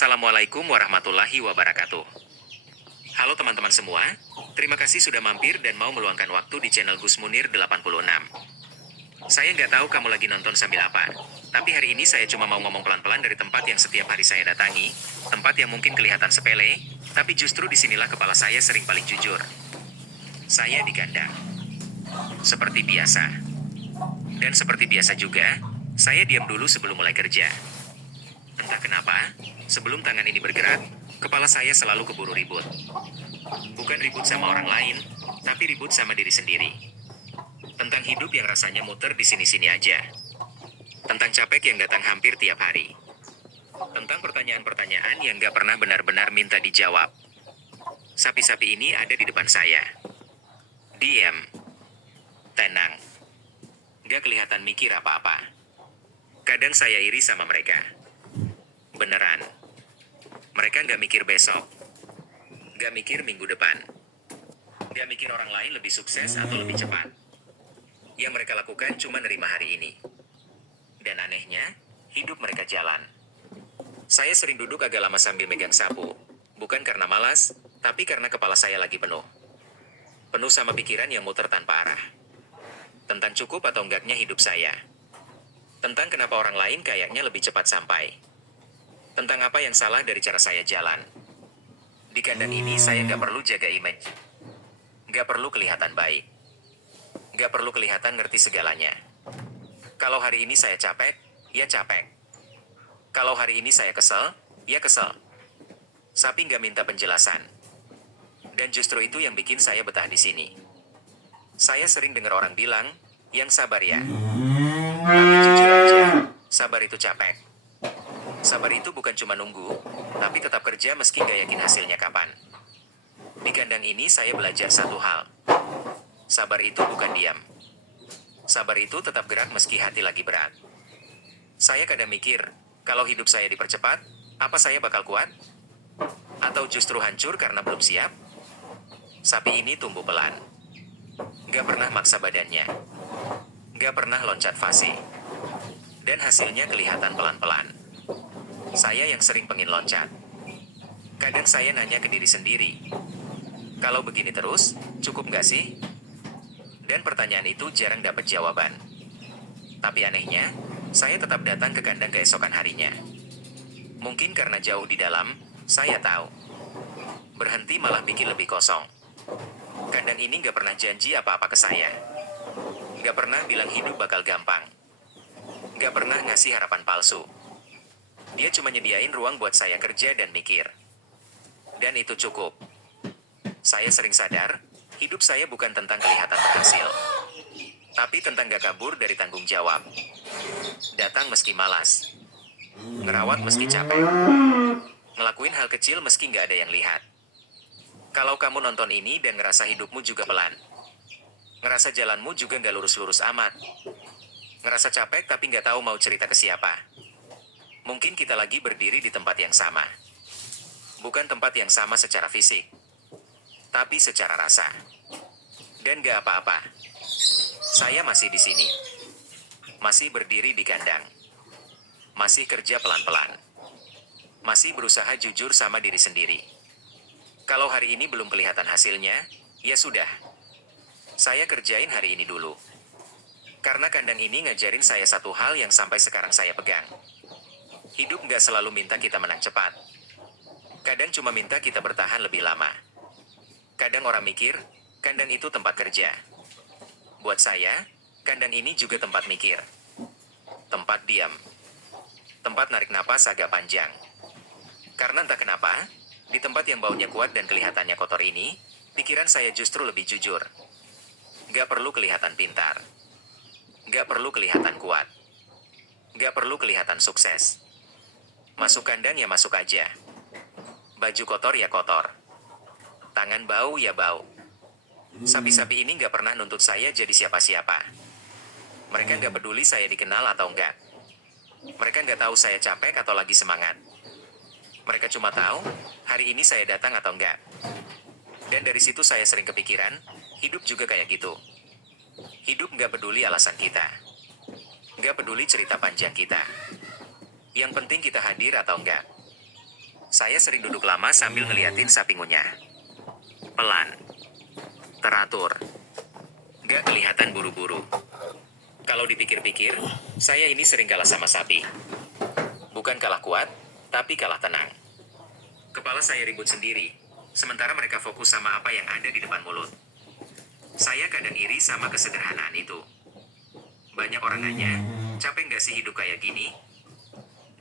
Assalamualaikum warahmatullahi wabarakatuh. Halo teman-teman semua, terima kasih sudah mampir dan mau meluangkan waktu di channel Gus Munir 86. Saya nggak tahu kamu lagi nonton sambil apa, tapi hari ini saya cuma mau ngomong pelan-pelan dari tempat yang setiap hari saya datangi, tempat yang mungkin kelihatan sepele, tapi justru disinilah kepala saya sering paling jujur. Saya di kandang. Seperti biasa. Dan seperti biasa juga, saya diam dulu sebelum mulai kerja. Entah kenapa, sebelum tangan ini bergerak, kepala saya selalu keburu ribut. Bukan ribut sama orang lain, tapi ribut sama diri sendiri. Tentang hidup yang rasanya muter di sini-sini aja. Tentang capek yang datang hampir tiap hari. Tentang pertanyaan-pertanyaan yang gak pernah benar-benar minta dijawab. Sapi-sapi ini ada di depan saya. Diam. Tenang. Gak kelihatan mikir apa-apa. Kadang saya iri sama mereka. Beneran. Mereka gak mikir besok. Gak mikir minggu depan. Gak mikir orang lain lebih sukses atau lebih cepat. Yang mereka lakukan cuma nerima hari ini. Dan anehnya, hidup mereka jalan. Saya sering duduk agak lama sambil megang sapu. Bukan karena malas, tapi karena kepala saya lagi penuh. Penuh sama pikiran yang muter tanpa arah. Tentang cukup atau enggaknya hidup saya. Tentang kenapa orang lain kayaknya lebih cepat sampai. Tentang apa yang salah dari cara saya jalan. Di kandang ini saya gak perlu jaga image. Gak perlu kelihatan baik. Gak perlu kelihatan ngerti segalanya. Kalau hari ini saya capek, ya capek. Kalau hari ini saya kesel, ya kesel. Sapi gak minta penjelasan. Dan justru itu yang bikin saya betah di sini. Saya sering dengar orang bilang, yang sabar ya. Tapi jujur aja, sabar itu capek. Sabar itu bukan cuma nunggu, tapi tetap kerja meski gak yakin hasilnya kapan. Di kandang ini saya belajar satu hal. Sabar itu bukan diam. Sabar itu tetap gerak meski hati lagi berat. Saya kadang mikir, kalau hidup saya dipercepat, apa saya bakal kuat? Atau justru hancur karena belum siap? Sapi ini tumbuh pelan. Gak pernah maksa badannya. Gak pernah loncat fase. Dan hasilnya kelihatan pelan-pelan. Saya yang sering pengen loncat. Kadang saya nanya ke diri sendiri. Kalau begini terus, cukup gak sih? Dan pertanyaan itu jarang dapat jawaban. Tapi anehnya, saya tetap datang ke kandang keesokan harinya. Mungkin karena jauh di dalam, saya tahu. Berhenti malah bikin lebih kosong. Kandang ini gak pernah janji apa-apa ke saya. Gak pernah bilang hidup bakal gampang. Gak pernah ngasih harapan palsu. Dia cuma nyediain ruang buat saya kerja dan mikir. Dan itu cukup. Saya sering sadar, hidup saya bukan tentang kelihatan berhasil. Tapi tentang gak kabur dari tanggung jawab. Datang meski malas. Ngerawat meski capek. Ngelakuin hal kecil meski gak ada yang lihat. Kalau kamu nonton ini dan ngerasa hidupmu juga pelan. Ngerasa jalanmu juga gak lurus-lurus amat. Ngerasa capek tapi gak tahu mau cerita ke siapa. Mungkin kita lagi berdiri di tempat yang sama. Bukan tempat yang sama secara fisik. Tapi secara rasa. Dan gak apa-apa. Saya masih di sini. Masih berdiri di kandang. Masih kerja pelan-pelan. Masih berusaha jujur sama diri sendiri. Kalau hari ini belum kelihatan hasilnya, ya sudah. Saya kerjain hari ini dulu. Karena kandang ini ngajarin saya satu hal yang sampai sekarang saya pegang. Hidup gak selalu minta kita menang cepat. Kadang cuma minta kita bertahan lebih lama. Kadang orang mikir, kandang itu tempat kerja. Buat saya, kandang ini juga tempat mikir. Tempat diam. Tempat narik napas agak panjang. Karena entah kenapa, di tempat yang baunya kuat dan kelihatannya kotor ini, pikiran saya justru lebih jujur. Gak perlu kelihatan pintar. Gak perlu kelihatan kuat. Gak perlu kelihatan sukses. Masuk kandang ya masuk aja. Baju kotor ya kotor. Tangan bau ya bau. Sapi-sapi ini gak pernah nuntut saya jadi siapa-siapa. Mereka gak peduli saya dikenal atau enggak. Mereka gak tahu saya capek atau lagi semangat. Mereka cuma tahu, hari ini saya datang atau enggak. Dan dari situ saya sering kepikiran, hidup juga kayak gitu. Hidup gak peduli alasan kita. Gak peduli cerita panjang kita. Yang penting kita hadir atau enggak. Saya sering duduk lama sambil ngeliatin sapi ngunyah. Pelan, teratur, gak kelihatan buru-buru. Kalau dipikir-pikir, saya ini sering kalah sama sapi. Bukan kalah kuat, tapi kalah tenang. Kepala saya ribut sendiri, sementara mereka fokus sama apa yang ada di depan mulut. Saya kadang iri sama kesederhanaan itu. Banyak orang nanya, capek nggak sih hidup kayak gini?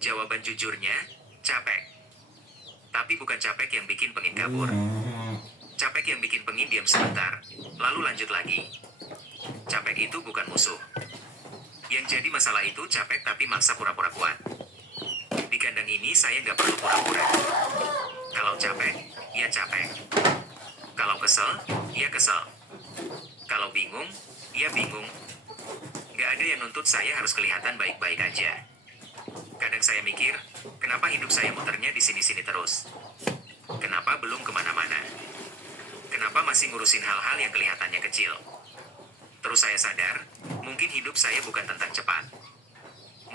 Jawaban jujurnya, capek. Tapi bukan capek yang bikin pengen kabur. Capek yang bikin pengen diam sebentar, lalu lanjut lagi. Capek itu bukan musuh. Yang jadi masalah itu capek tapi maksa pura-pura kuat. Di kandang ini saya nggak perlu pura-pura. Kalau capek, ya capek. Kalau kesel, ya kesel. Kalau bingung, ya bingung. Nggak ada yang nuntut saya harus kelihatan baik-baik aja. Kadang saya mikir, kenapa hidup saya muternya di sini-sini terus? Kenapa belum kemana-mana? Kenapa masih ngurusin hal-hal yang kelihatannya kecil? Terus saya sadar, mungkin hidup saya bukan tentang cepat.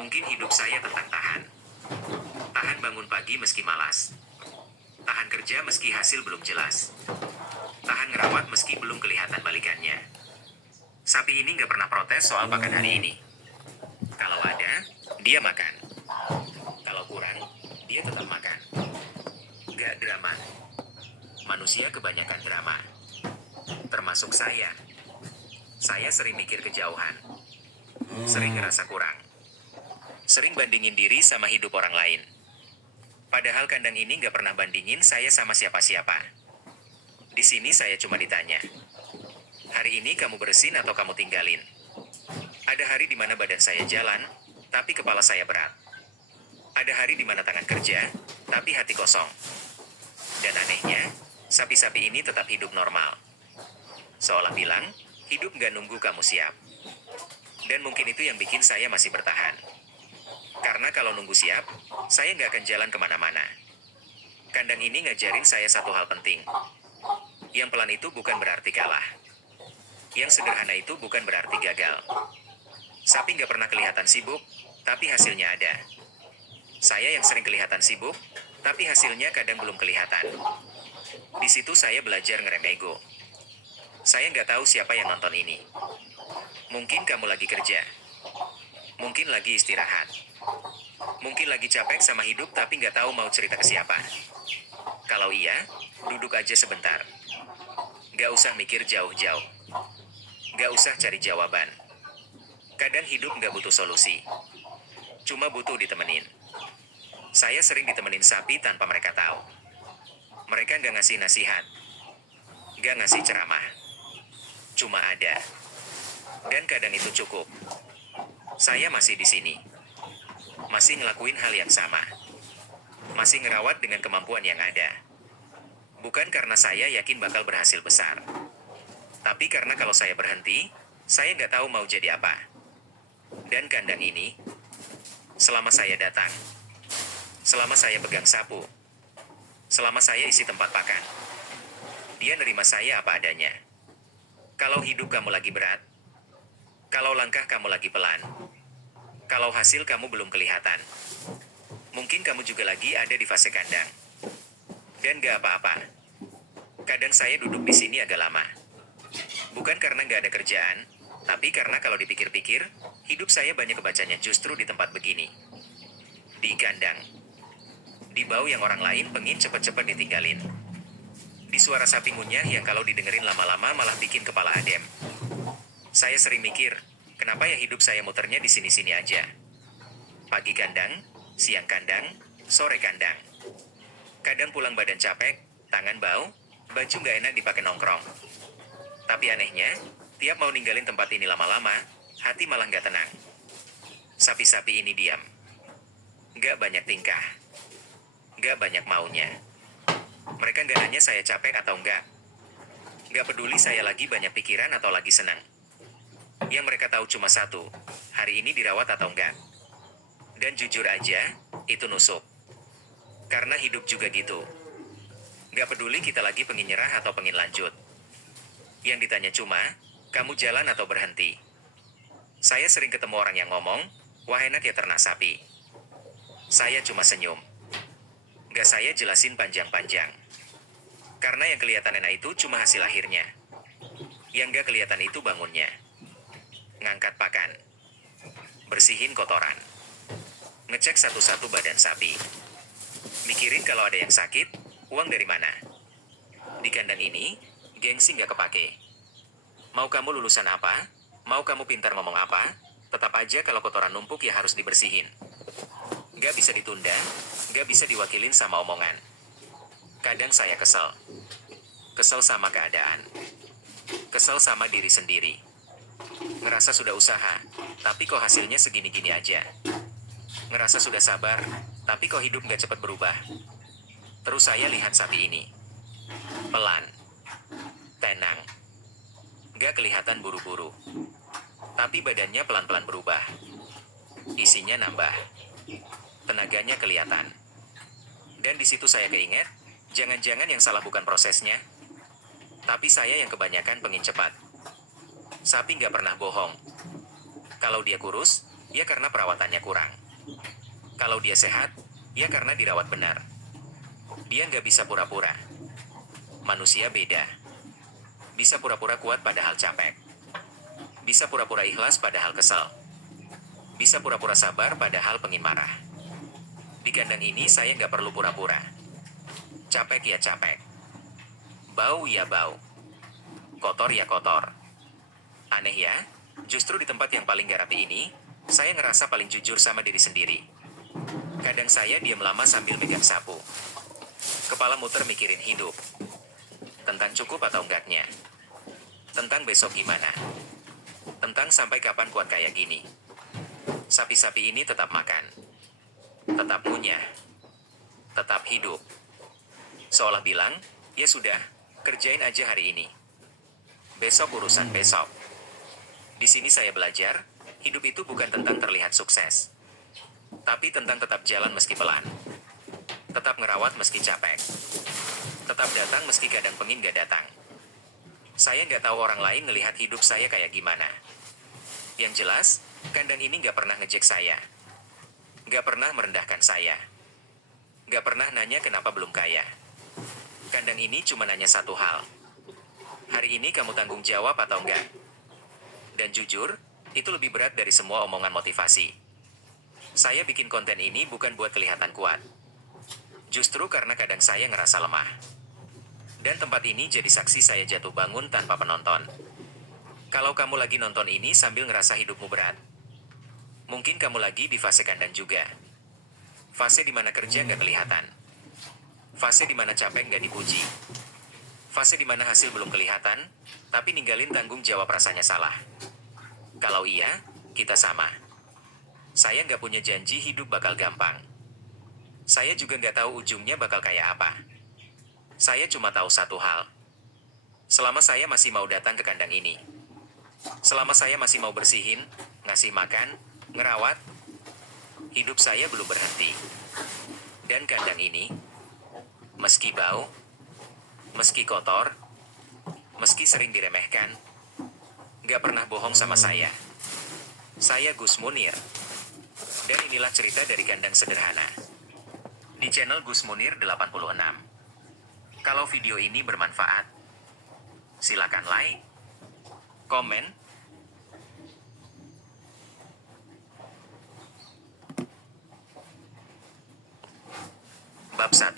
Mungkin hidup saya tentang tahan. Tahan bangun pagi meski malas. Tahan kerja meski hasil belum jelas. Tahan ngerawat meski belum kelihatan balikannya. Sapi ini nggak pernah protes soal makan hari ini. Kalau ada, dia makan. Kalau kurang, dia tetap makan. Nggak drama. Manusia kebanyakan drama. Termasuk saya. Saya sering mikir kejauhan. Sering ngerasa kurang. Sering bandingin diri sama hidup orang lain. Padahal kandang ini nggak pernah bandingin saya sama siapa-siapa. Di sini saya cuma ditanya, hari ini kamu bersin atau kamu tinggalin? Ada hari di mana badan saya jalan, tapi kepala saya berat. Ada hari di mana tangan kerja, tapi hati kosong. Dan anehnya, sapi-sapi ini tetap hidup normal. Seolah bilang, hidup nggak nunggu kamu siap. Dan mungkin itu yang bikin saya masih bertahan. Karena kalau nunggu siap, saya nggak akan jalan kemana-mana. Kandang ini ngajarin saya satu hal penting. Yang pelan itu bukan berarti kalah. Yang sederhana itu bukan berarti gagal. Sapi nggak pernah kelihatan sibuk, tapi hasilnya ada. Saya yang sering kelihatan sibuk, tapi hasilnya kadang belum kelihatan. Di situ saya belajar ngerem ego. Saya nggak tahu siapa yang nonton ini. Mungkin kamu lagi kerja. Mungkin lagi istirahat. Mungkin lagi capek sama hidup tapi nggak tahu mau cerita ke siapa. Kalau iya, duduk aja sebentar. Nggak usah mikir jauh-jauh. Nggak usah cari jawaban. Kadang hidup nggak butuh solusi. Cuma butuh ditemenin. Saya sering ditemenin sapi tanpa mereka tahu. Mereka nggak ngasih nasihat. Nggak ngasih ceramah. Cuma ada. Dan kadang itu cukup. Saya masih di sini. Masih ngelakuin hal yang sama. Masih ngerawat dengan kemampuan yang ada. Bukan karena saya yakin bakal berhasil besar. Tapi karena kalau saya berhenti, saya nggak tahu mau jadi apa. Dan kandang ini, selama saya datang, selama saya pegang sapu, selama saya isi tempat pakan, dia nerima saya apa adanya. Kalau hidup kamu lagi berat, kalau langkah kamu lagi pelan, kalau hasil kamu belum kelihatan, mungkin kamu juga lagi ada di fase kandang. Dan gak apa-apa. Kadang saya duduk di sini agak lama. Bukan karena gak ada kerjaan, tapi karena kalau dipikir-pikir, hidup saya banyak kebacanya justru di tempat begini. Di kandang. Di bau yang orang lain pengin cepet-cepet ditinggalin. Di suara sapi ngunyah yang kalau didengerin lama-lama malah bikin kepala adem. Saya sering mikir, kenapa ya hidup saya muternya di sini-sini aja? Pagi kandang, siang kandang, sore kandang. Kadang pulang badan capek, tangan bau, baju nggak enak dipakai nongkrong. Tapi anehnya, tiap mau ninggalin tempat ini lama-lama, hati malah nggak tenang. Sapi-sapi ini diam. Nggak banyak tingkah. Nggak banyak maunya. Mereka nggak nanya saya capek atau enggak. Nggak peduli saya lagi banyak pikiran atau lagi senang. Yang mereka tahu cuma satu, hari ini dirawat atau enggak. Dan jujur aja, itu nusuk. Karena hidup juga gitu. Nggak peduli kita lagi pengen nyerah atau pengen lanjut. Yang ditanya cuma, kamu jalan atau berhenti? Saya sering ketemu orang yang ngomong, wah enak ya ternak sapi. Saya cuma senyum. Gak saya jelasin panjang-panjang. Karena yang kelihatan enak itu cuma hasil akhirnya. Yang gak kelihatan itu bangunnya. Ngangkat pakan. Bersihin kotoran. Ngecek satu-satu badan sapi. Mikirin kalau ada yang sakit, uang dari mana. Di kandang ini, gengsi gak kepake. Mau kamu lulusan apa? Mau kamu pintar ngomong apa? Tetap aja kalau kotoran numpuk ya harus dibersihin. Gak bisa ditunda, gak bisa diwakilin sama omongan. Kadang saya kesel. Kesel sama keadaan. Kesel sama diri sendiri. Ngerasa sudah usaha, tapi kok hasilnya segini-gini aja. Ngerasa sudah sabar, tapi kok hidup gak cepat berubah. Terus saya lihat sapi ini. Pelan. Tenang. Gak kelihatan buru-buru. Tapi badannya pelan-pelan berubah. Isinya nambah. Tenaganya kelihatan. Dan di situ saya keinget, jangan-jangan yang salah bukan prosesnya, tapi saya yang kebanyakan pengin cepat. Sapi nggak pernah bohong. Kalau dia kurus, ya karena perawatannya kurang. Kalau dia sehat, ya karena dirawat benar. Dia nggak bisa pura-pura. Manusia beda. Bisa pura-pura kuat padahal capek. Bisa pura-pura ikhlas padahal kesel. Bisa pura-pura sabar padahal pengin marah. Di kandang ini saya nggak perlu pura-pura. Capek ya capek. Bau ya bau. Kotor ya kotor. Aneh ya, justru di tempat yang paling gak rapi ini, saya ngerasa paling jujur sama diri sendiri. Kadang saya diam lama sambil megang sapu. Kepala muter mikirin hidup. Tentang cukup atau enggaknya. Tentang besok gimana. Tentang sampai kapan kuat kayak gini. Sapi-sapi ini tetap makan. Tetap ngunyah. Tetap hidup. Seolah bilang, ya sudah, kerjain aja hari ini. Besok urusan besok. Di sini saya belajar, hidup itu bukan tentang terlihat sukses. Tapi tentang tetap jalan meski pelan. Tetap ngerawat meski capek. Tetap datang meski kadang pengin gak datang. Saya nggak tahu orang lain ngelihat hidup saya kayak gimana. Yang jelas, kandang ini nggak pernah ngejek saya. Nggak pernah merendahkan saya. Nggak pernah nanya kenapa belum kaya. Kandang ini cuma nanya satu hal. Hari ini kamu tanggung jawab atau enggak? Dan jujur, itu lebih berat dari semua omongan motivasi. Saya bikin konten ini bukan buat kelihatan kuat. Justru karena kadang saya ngerasa lemah. Dan tempat ini jadi saksi saya jatuh bangun tanpa penonton. Kalau kamu lagi nonton ini sambil ngerasa hidupmu berat, mungkin kamu lagi di fase kandang juga. Fase dimana kerja nggak kelihatan. Fase dimana capek nggak dipuji. Fase dimana hasil belum kelihatan, tapi ninggalin tanggung jawab rasanya salah. Kalau iya, kita sama. Saya nggak punya janji hidup bakal gampang. Saya juga nggak tahu ujungnya bakal kayak apa. Saya cuma tahu satu hal. Selama saya masih mau datang ke kandang ini. Selama saya masih mau bersihin, ngasih makan, ngerawat, hidup saya belum berhenti. Dan kandang ini, meski bau, meski kotor, meski sering diremehkan, gak pernah bohong sama saya. Saya Gus Munir. Dan inilah cerita dari kandang sederhana. Di channel Gus Munir 86. Kalau video ini bermanfaat, silakan like, komen, Bab 1,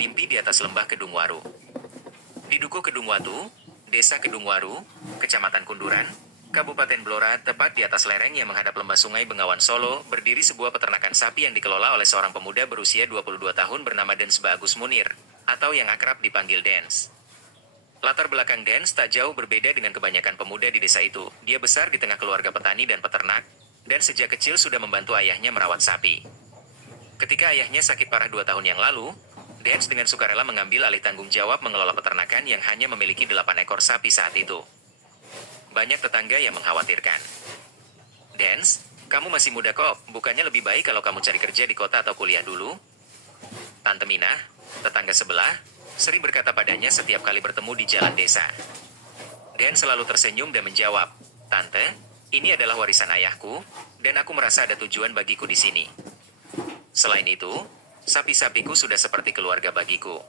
Mimpi di atas lembah Kedungwaru. Di Dukuh Kedungwatu, Desa Kedungwaru, Kecamatan Kunduran, Kabupaten Blora, tepat di atas lereng yang menghadap lembah Sungai Bengawan Solo, berdiri sebuah peternakan sapi yang dikelola oleh seorang pemuda berusia 22 tahun bernama Dens Bagus Munir, atau yang akrab dipanggil Dens. Latar belakang Dens tak jauh berbeda dengan kebanyakan pemuda di desa itu. Dia besar di tengah keluarga petani dan peternak, dan sejak kecil sudah membantu ayahnya merawat sapi. Ketika ayahnya sakit parah 2 tahun yang lalu, Dens dengan sukarela mengambil alih tanggung jawab mengelola peternakan yang hanya memiliki 8 ekor sapi saat itu. Banyak tetangga yang mengkhawatirkan. Dens, kamu masih muda kok, bukannya lebih baik kalau kamu cari kerja di kota atau kuliah dulu? Tante Minah, tetangga sebelah, sering berkata padanya setiap kali bertemu di jalan desa. Dens selalu tersenyum dan menjawab, Tante, ini adalah warisan ayahku, dan aku merasa ada tujuan bagiku di sini. Selain itu, Sapi-sapiku sudah seperti keluarga bagiku.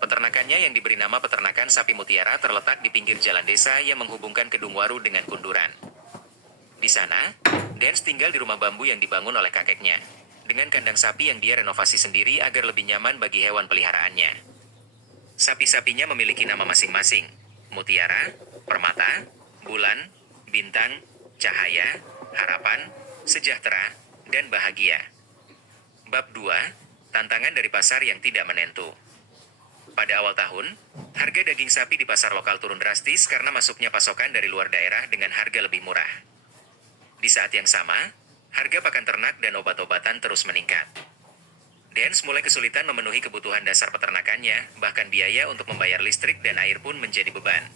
Peternakannya yang diberi nama Peternakan Sapi Mutiara terletak di pinggir jalan desa yang menghubungkan Kedungwaru dengan Kunduran. Di sana, Dance tinggal di rumah bambu yang dibangun oleh kakeknya, dengan kandang sapi yang dia renovasi sendiri agar lebih nyaman bagi hewan peliharaannya. Sapi-sapinya memiliki nama masing-masing: Mutiara, Permata, Bulan, Bintang, Cahaya, Harapan, Sejahtera, dan Bahagia. Bab 2, Tantangan dari Pasar yang Tidak Menentu. Pada awal tahun, harga daging sapi di pasar lokal turun drastis karena masuknya pasokan dari luar daerah dengan harga lebih murah. Di saat yang sama, harga pakan ternak dan obat-obatan terus meningkat. Dance mulai kesulitan memenuhi kebutuhan dasar peternakannya, bahkan biaya untuk membayar listrik dan air pun menjadi beban.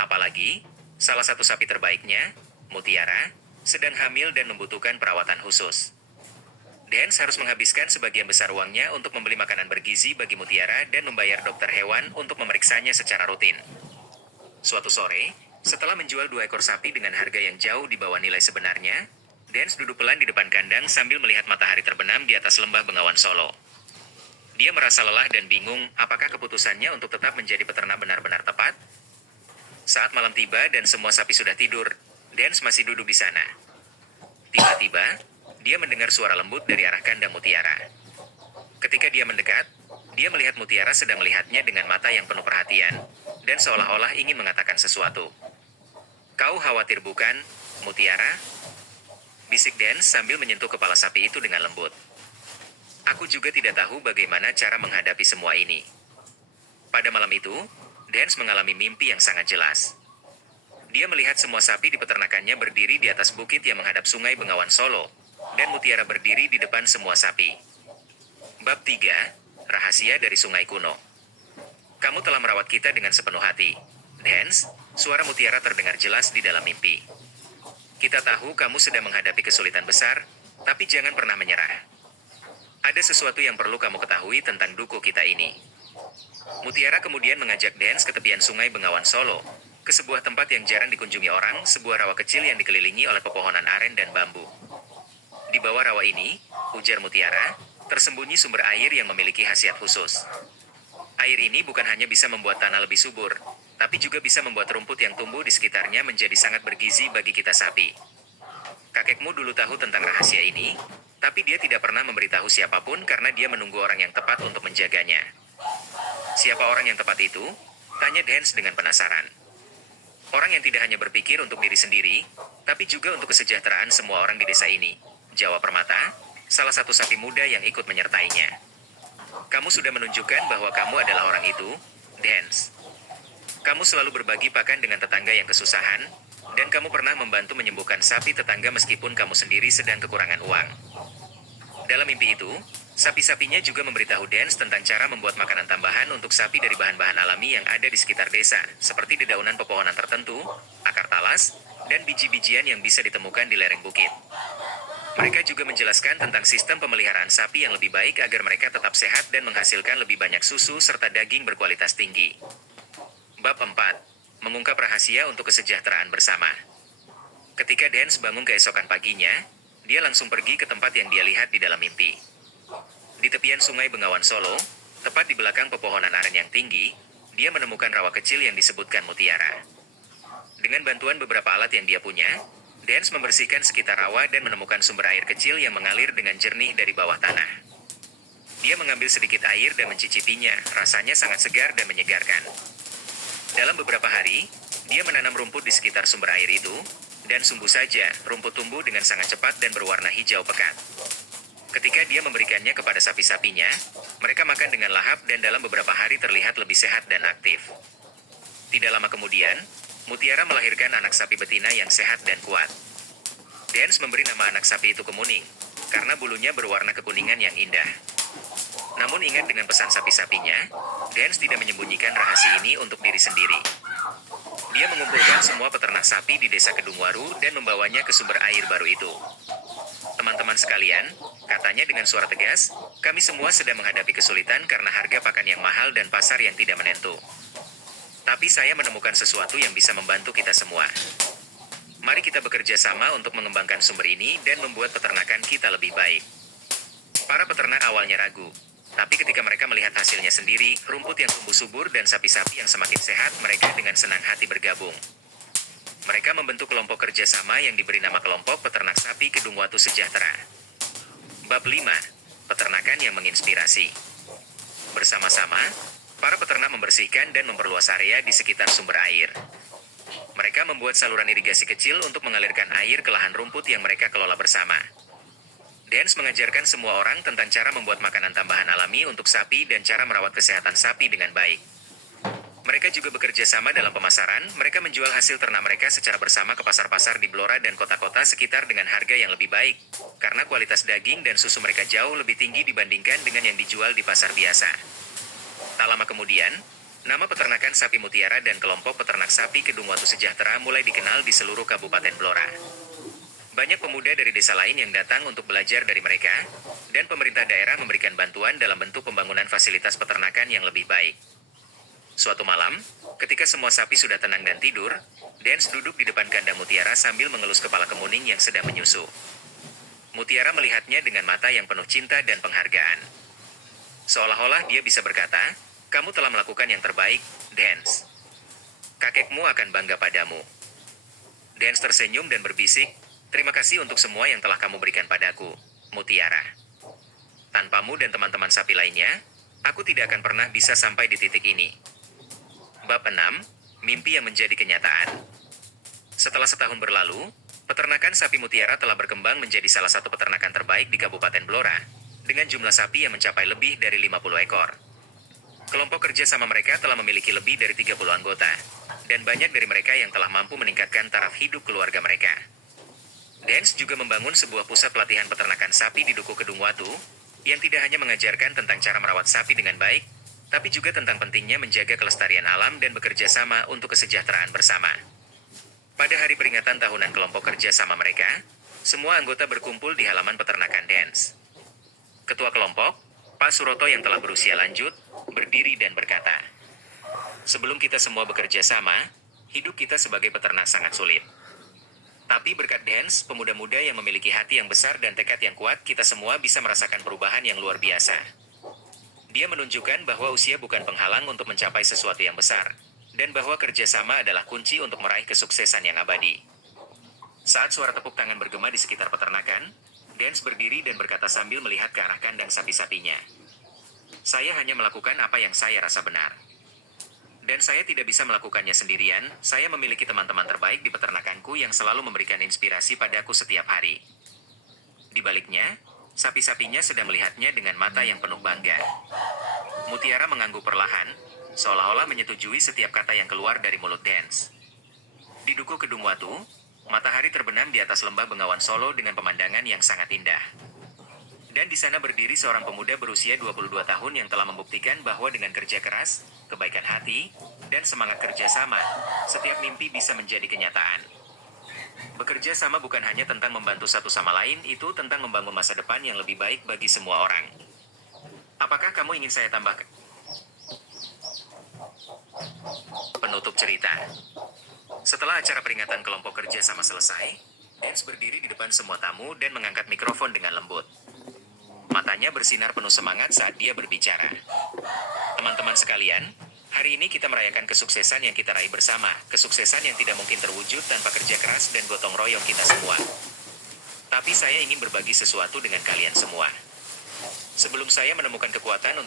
Apalagi, salah satu sapi terbaiknya, Mutiara, sedang hamil dan membutuhkan perawatan khusus. Dance harus menghabiskan sebagian besar uangnya untuk membeli makanan bergizi bagi Mutiara dan membayar dokter hewan untuk memeriksanya secara rutin. Suatu sore, setelah menjual 2 ekor sapi dengan harga yang jauh di bawah nilai sebenarnya, Dance duduk pelan di depan kandang sambil melihat matahari terbenam di atas lembah Bengawan Solo. Dia merasa lelah dan bingung apakah keputusannya untuk tetap menjadi peternak benar-benar tepat. Saat malam tiba dan semua sapi sudah tidur, Dance masih duduk di sana. Tiba-tiba, dia mendengar suara lembut dari arah kandang Mutiara. Ketika dia mendekat, dia melihat Mutiara sedang melihatnya dengan mata yang penuh perhatian, dan seolah-olah ingin mengatakan sesuatu. "Kau khawatir bukan, Mutiara?" bisik Dance sambil menyentuh kepala sapi itu dengan lembut. "Aku juga tidak tahu bagaimana cara menghadapi semua ini." Pada malam itu, Dance mengalami mimpi yang sangat jelas. Dia melihat semua sapi di peternakannya berdiri di atas bukit yang menghadap Sungai Bengawan Solo, dan Mutiara berdiri di depan semua sapi. Bab 3, Rahasia dari Sungai Kuno. "Kamu telah merawat kita dengan sepenuh hati, Dance," suara Mutiara terdengar jelas di dalam mimpi. "Kita tahu kamu sedang menghadapi kesulitan besar, tapi jangan pernah menyerah. Ada sesuatu yang perlu kamu ketahui tentang dukuh kita ini." Mutiara kemudian mengajak Dance ke tepian Sungai Bengawan Solo, ke sebuah tempat yang jarang dikunjungi orang, sebuah rawa kecil yang dikelilingi oleh pepohonan aren dan bambu. "Di bawah rawa ini," ujar Mutiara, "tersembunyi sumber air yang memiliki khasiat khusus. Air ini bukan hanya bisa membuat tanah lebih subur, tapi juga bisa membuat rumput yang tumbuh di sekitarnya menjadi sangat bergizi bagi kita sapi. Kakekmu dulu tahu tentang rahasia ini, tapi dia tidak pernah memberitahu siapapun karena dia menunggu orang yang tepat untuk menjaganya." "Siapa orang yang tepat itu?" tanya Dance dengan penasaran. "Orang yang tidak hanya berpikir untuk diri sendiri, tapi juga untuk kesejahteraan semua orang di desa ini," jawab Permata, salah satu sapi muda yang ikut menyertainya. "Kamu sudah menunjukkan bahwa kamu adalah orang itu, Dance. Kamu selalu berbagi pakan dengan tetangga yang kesusahan, dan kamu pernah membantu menyembuhkan sapi tetangga meskipun kamu sendiri sedang kekurangan uang." Dalam mimpi itu, sapi-sapinya juga memberitahu Dance tentang cara membuat makanan tambahan untuk sapi dari bahan-bahan alami yang ada di sekitar desa, seperti dedaunan pepohonan tertentu, akar talas, dan biji-bijian yang bisa ditemukan di lereng bukit. Mereka juga menjelaskan tentang sistem pemeliharaan sapi yang lebih baik agar mereka tetap sehat dan menghasilkan lebih banyak susu serta daging berkualitas tinggi. Bab 4, Mengungkap Rahasia untuk Kesejahteraan Bersama. Ketika Dance bangun keesokan paginya, dia langsung pergi ke tempat yang dia lihat di dalam mimpi. Di tepian Sungai Bengawan Solo, tepat di belakang pepohonan aren yang tinggi, dia menemukan rawa kecil yang disebutkan Mutiara. Dengan bantuan beberapa alat yang dia punya, Dance membersihkan sekitar rawa dan menemukan sumber air kecil yang mengalir dengan jernih dari bawah tanah. Dia mengambil sedikit air dan mencicipinya, rasanya sangat segar dan menyegarkan. Dalam beberapa hari, dia menanam rumput di sekitar sumber air itu, dan sungguh saja, rumput tumbuh dengan sangat cepat dan berwarna hijau pekat. Ketika dia memberikannya kepada sapi-sapinya, mereka makan dengan lahap dan dalam beberapa hari terlihat lebih sehat dan aktif. Tidak lama kemudian, Mutiara melahirkan anak sapi betina yang sehat dan kuat. Dance memberi nama anak sapi itu Kemuning, karena bulunya berwarna kekuningan yang indah. Namun ingat dengan pesan sapi-sapinya, Dance tidak menyembunyikan rahasia ini untuk diri sendiri. Dia mengumpulkan semua peternak sapi di desa Kedungwaru dan membawanya ke sumber air baru itu. "Teman-teman sekalian," katanya dengan suara tegas, "kami semua sedang menghadapi kesulitan karena harga pakan yang mahal dan pasar yang tidak menentu. Tapi saya menemukan sesuatu yang bisa membantu kita semua. Mari kita bekerja sama untuk mengembangkan sumber ini dan membuat peternakan kita lebih baik." Para peternak awalnya ragu, tapi ketika mereka melihat hasilnya sendiri, rumput yang tumbuh subur dan sapi-sapi yang semakin sehat, mereka dengan senang hati bergabung. Mereka membentuk kelompok kerjasama yang diberi nama Kelompok Peternak Sapi Kedung Watu Sejahtera. Bab 5. Peternakan yang menginspirasi. Bersama-sama, para peternak membersihkan dan memperluas area di sekitar sumber air. Mereka membuat saluran irigasi kecil untuk mengalirkan air ke lahan rumput yang mereka kelola bersama. Dance mengajarkan semua orang tentang cara membuat makanan tambahan alami untuk sapi dan cara merawat kesehatan sapi dengan baik. Mereka juga bekerja sama dalam pemasaran, mereka menjual hasil ternak mereka secara bersama ke pasar-pasar di Blora dan kota-kota sekitar dengan harga yang lebih baik, karena kualitas daging dan susu mereka jauh lebih tinggi dibandingkan dengan yang dijual di pasar biasa. Tak lama kemudian, nama peternakan sapi Mutiara dan Kelompok Peternak Sapi Kedung Watu Sejahtera mulai dikenal di seluruh Kabupaten Blora. Banyak pemuda dari desa lain yang datang untuk belajar dari mereka, dan pemerintah daerah memberikan bantuan dalam bentuk pembangunan fasilitas peternakan yang lebih baik. Suatu malam, ketika semua sapi sudah tenang dan tidur, Dance duduk di depan kandang Mutiara sambil mengelus kepala kemuning yang sedang menyusu. Mutiara melihatnya dengan mata yang penuh cinta dan penghargaan. Seolah-olah dia bisa berkata, "Kamu telah melakukan yang terbaik, Dance. Kakekmu akan bangga padamu." Dance tersenyum dan berbisik, "Terima kasih untuk semua yang telah kamu berikan padaku, Mutiara. Tanpamu dan teman-teman sapi lainnya, aku tidak akan pernah bisa sampai di titik ini." Bab 6. Mimpi yang menjadi kenyataan. Setelah setahun berlalu, peternakan sapi Mutiara telah berkembang menjadi salah satu peternakan terbaik di Kabupaten Blora, dengan jumlah sapi yang mencapai lebih dari 50 ekor. Kelompok kerja sama mereka telah memiliki lebih dari 30 anggota, dan banyak dari mereka yang telah mampu meningkatkan taraf hidup keluarga mereka. Dance juga membangun sebuah pusat pelatihan peternakan sapi di Duku Kedung Watu, yang tidak hanya mengajarkan tentang cara merawat sapi dengan baik, tapi juga tentang pentingnya menjaga kelestarian alam dan bekerja sama untuk kesejahteraan bersama. Pada hari peringatan tahunan kelompok kerja sama mereka, semua anggota berkumpul di halaman peternakan Dance. Ketua kelompok, Pak Suroto yang telah berusia lanjut, berdiri dan berkata, "Sebelum kita semua bekerja sama, hidup kita sebagai peternak sangat sulit. Tapi berkat Dance, pemuda-muda yang memiliki hati yang besar dan tekad yang kuat, kita semua bisa merasakan perubahan yang luar biasa." Dia menunjukkan bahwa usia bukan penghalang untuk mencapai sesuatu yang besar, dan bahwa kerjasama adalah kunci untuk meraih kesuksesan yang abadi. Saat suara tepuk tangan bergema di sekitar peternakan, Dance berdiri dan berkata sambil melihat ke arah kandang sapi-sapinya, "Saya hanya melakukan apa yang saya rasa benar. Dan saya tidak bisa melakukannya sendirian, saya memiliki teman-teman terbaik di peternakanku yang selalu memberikan inspirasi padaku setiap hari." Di baliknya, sapi-sapinya sedang melihatnya dengan mata yang penuh bangga. Mutiara mengangguk perlahan, seolah-olah menyetujui setiap kata yang keluar dari mulut Dance. Di Duku Kedung Watu, matahari terbenam di atas lembah Bengawan Solo dengan pemandangan yang sangat indah. Dan di sana berdiri seorang pemuda berusia 22 tahun yang telah membuktikan bahwa dengan kerja keras, kebaikan hati, dan semangat kerja sama, setiap mimpi bisa menjadi kenyataan. Bekerja sama bukan hanya tentang membantu satu sama lain, itu tentang membangun masa depan yang lebih baik bagi semua orang. Apakah kamu ingin saya tambahkan? Penutup cerita. Setelah acara peringatan kelompok kerja sama selesai, Dance berdiri di depan semua tamu dan mengangkat mikrofon dengan lembut. Matanya bersinar penuh semangat saat dia berbicara. "Teman-teman sekalian, hari ini kita merayakan kesuksesan yang kita raih bersama, kesuksesan yang tidak mungkin terwujud tanpa kerja keras dan gotong royong kita semua. Tapi saya ingin berbagi sesuatu dengan kalian semua. Sebelum saya menemukan kekuatan